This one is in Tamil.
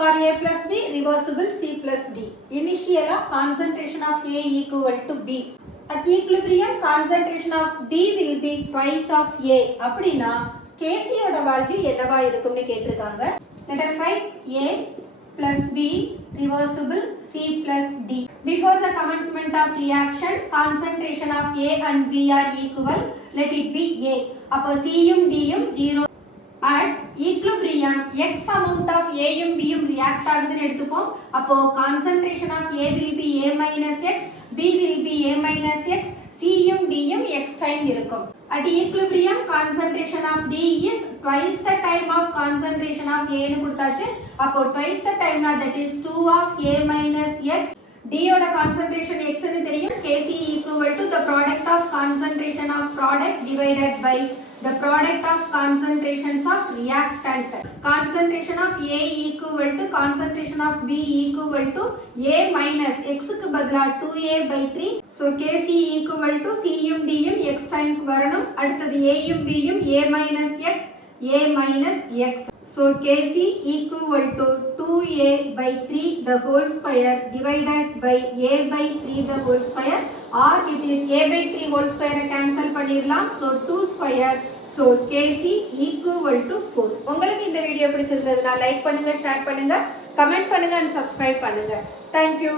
For A plus B, reversible C plus D. Initial concentration of A equal to B. At equilibrium, concentration of D will be twice of A. அப்படினா Kc ஓட வேல்யூ என்னவா இருக்கும்னு கேட்டிருக்காங்க. Let us write A plus B reversible C plus D. Before the commencement of reaction, concentration of A and B are equal. Let it be A. அப்போ C யும் D யும் 0. At equilibrium, X amount of A யும் B யும் react ஆகுதுன்னு எடுத்துப்போம். அப்போ concentration of A will be A minus X, B will be A minus X, C யும் D யும் X time இருக்கும். At equilibrium, concentration of D is twice the time of concentration of A னு கொடுத்தாச்சு. அப்போ twice the time that is 2 of A minus X. D ஓட concentration X னு தெரியும். Kc equal to the product of concentration of product divided by the product of concentrations of reactant. Concentration of A equal to concentration of B equal to A minus X க்கு பதிலா 2A by 3. So Kc equal to C யும் D யும் X time வரணும். அடுத்தது A யும் B யும் A minus X, A minus X. So Kc equal to 2A by 3 the whole square divided by A by 3 the whole square, or it is A by 3 whole square cancel பண்ணிடலாம். So 2 square. So Kc equal to 4. உங்களுக்கு இந்த வீடியோ பிடிச்சிருந்ததுன்னா லைக் பண்ணுங்க, ஷேர் பண்ணுங்க, கமெண்ட் பண்ணுங்க and subscribe பண்ணுங்க. Thank you.